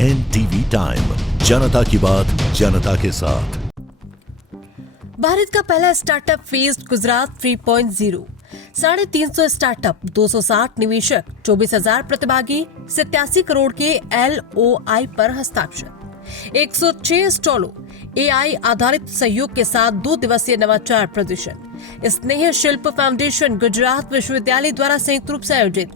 NTV time, जनता की बात जनता के साथ। भारत का पहला स्टार्टअप फेस्ट गुजरात 3.0, 350 स्टार्टअप, 260 निवेशक, 24,000 प्रतिभागी, 87 करोड़ के LOI पर हस्ताक्षर, 106 स्टॉलों, AI आधारित सहयोग के साथ 2 दिवसीय नवाचार प्रदर्शन, स्नेह शिल्प फाउंडेशन गुजरात विश्वविद्यालय द्वारा संयुक्त रूप से आयोजित।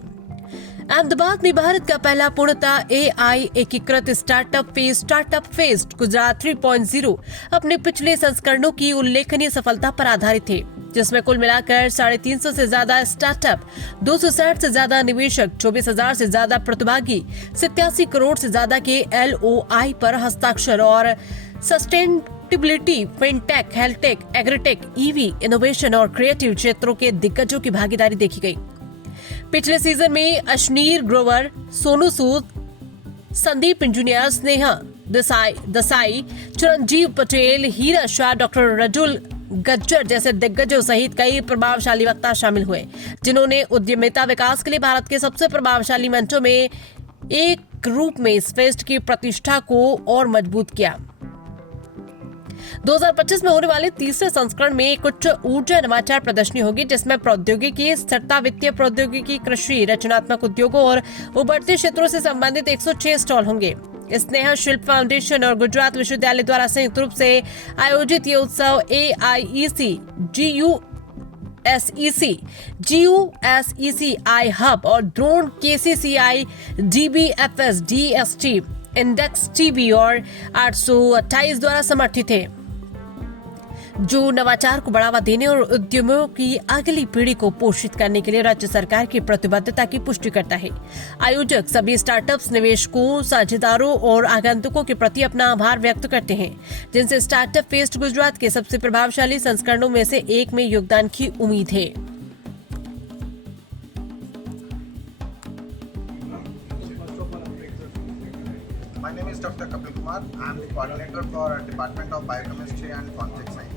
अहमदाबाद में भारत का पहला पूर्णतः AI एकीकृत स्टार्टअप फेस्ट गुजरात 3.0 अपने पिछले संस्करणों की उल्लेखनीय सफलता पर आधारित थे, जिसमें कुल मिलाकर 350 से ज्यादा स्टार्टअप, 260 से ज्यादा निवेशक, 24,000 से ज्यादा प्रतिभागी, 87 करोड़ से ज्यादा के LOI पर हस्ताक्षर और sustainability, fintech, healthtech, agritech, EV, innovation और क्रिएटिव क्षेत्रों के दिग्गजों की भागीदारी देखी गई। पिछले सीजन में अशनीर ग्रोवर, सोनू सूद, संदीप इंजीनियर, स्नेहा देसाई, चिरंजीव पटेल, हीरा शाह, डॉक्टर रजुल गज्जर जैसे दिग्गजों सहित कई प्रभावशाली वक्ता शामिल हुए, जिन्होंने उद्यमिता विकास के लिए भारत के सबसे प्रभावशाली मंचों में एक रूप में इस फेस्ट की प्रतिष्ठा को और मजबूत किया। 2025 में होने वाले तीसरे संस्करण में एक उच्च ऊर्जा नवाचार प्रदर्शनी होगी, जिसमें प्रौद्योगिकी, स्थिरता, वित्तीय प्रौद्योगिकी, कृषि, रचनात्मक उद्योगों और उभरते क्षेत्रों से संबंधित 106 स्टॉल होंगे। स्नेह शिल्प फाउंडेशन और गुजरात विश्वविद्यालय द्वारा संयुक्त रूप से आयोजित ये उत्सव AIEC, GUSEC, आई हब और drone KCCI, DBFS, DST, index TV और 828 द्वारा समर्थित है, जो नवाचार को बढ़ावा देने और उद्यमियों की अगली पीढ़ी को पोषित करने के लिए राज्य सरकार की प्रतिबद्धता की पुष्टि करता है। आयोजक सभी स्टार्टअप्स, निवेशकों, साझेदारों और आगंतुकों के प्रति अपना आभार व्यक्त करते हैं, जिनसे स्टार्टअप फेस्ट गुजरात के सबसे प्रभावशाली संस्करणों में से एक में योगदान की उम्मीद है। My name is Dr. Kapil Kumar. I am the coordinator for Department of Biochemistry and Forensic Science.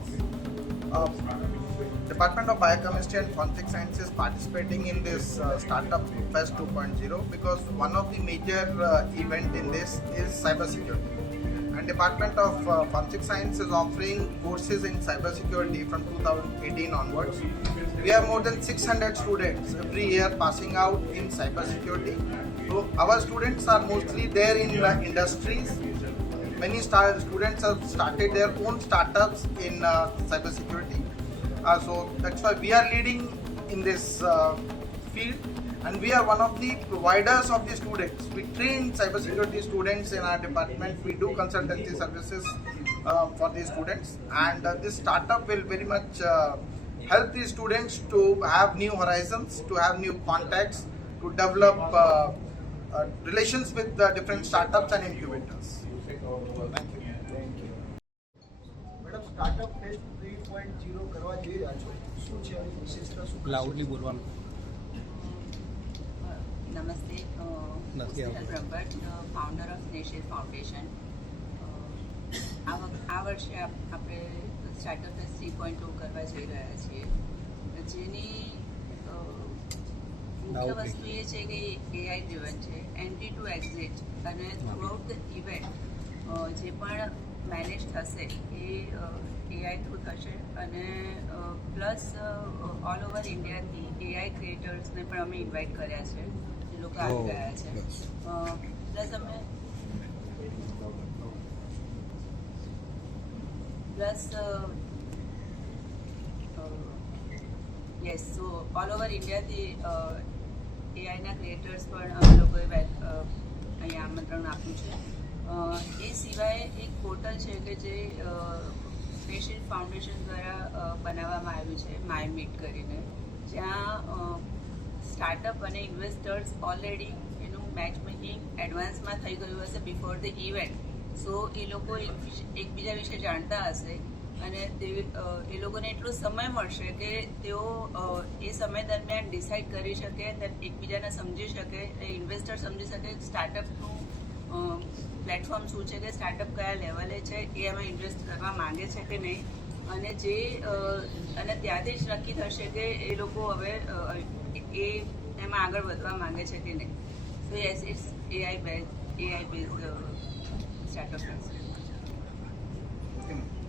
Department of Biochemistry and Forensic Science is participating in this Startup Fest 2.0 because one of the major event in this is cybersecurity. And Department of Forensic Science is offering courses in cybersecurity from 2018 onwards. We have more than 600 students every year passing out in cybersecurity. So our students are mostly there in industries. Many students have started their own startups in cybersecurity. So that's why we are leading in this field, and we are one of the providers of the students. We train cybersecurity students in our department. We do consultancy services for the students, and this startup will very much help the students to have new horizons, to have new contacts, to develop relations with the different startups and incubators. Thank you. Madam, startup fest 3.0 કરવા જઈ રહ્યા છો, શું છે એની વિશેષતા, શું loudly બોલવાનું? નમસ્તે, Brahmbhatt, founder of national foundation. આ વર્ષે આપણે સ્ટાર્ટઅપ ફેસ્ટ 3.0 કરવા જઈ રહ્યા છીએ, જેની મુખ્ય વસ્તુ એ છે કે AI ડ્રિવન છે, એન્ટ્રી ટુ એક્ઝિટ, અને થ્રુઆઉટ ધ ઇવેન્ટ જે પણ મેનેજ થશે એ AI થ્રુ થશે, અને પ્લસ ઓલ ઓવર ઇન્ડિયાથી AI ક્રિએટર્સને પણ અમે ઇન્વાઇટ કર્યા છે, જે લોકો આવી રહ્યા છે. Plus yes, so all over ઇન્ડિયાથી AIના ક્રિએટર્સ પણ અમે લોકોએ અહીંયા આમંત્રણ આપ્યું છે. એ સિવાય એક પોર્ટલ છે કે જે સ્પેશિયલ ફાઉન્ડેશન દ્વારા બનાવવામાં આવ્યું છે, માયમીટ કરીને, જ્યાં સ્ટાર્ટઅપ અને ઇન્વેસ્ટર્સ ઓલરેડી એનું મેચ મેકિંગ એડવાન્સમાં થઈ ગયું હશે બિફોર ધ ઇવેન્ટ. સો એ લોકો એકબીજા વિશે જાણતા હશે, અને એ લોકોને એટલો સમય મળશે કે તેઓ એ સમય દરમિયાન ડિસાઇડ કરી શકે, એકબીજાને સમજી શકે, ઇન્વેસ્ટર સમજી શકે સ્ટાર્ટઅપનું પ્લેટફોર્મ શું છે, કે સ્ટાર્ટઅપ કયા લેવલે છે, એ એમાં ઇન્વેસ્ટ કરવા માંગે છે કે નહીં, અને ત્યાંથી જ નક્કી થશે કે એ લોકો હવે એમાં આગળ વધવા માંગે છે કે નહીં. So yes, it's AI base AI base startup રહેશે.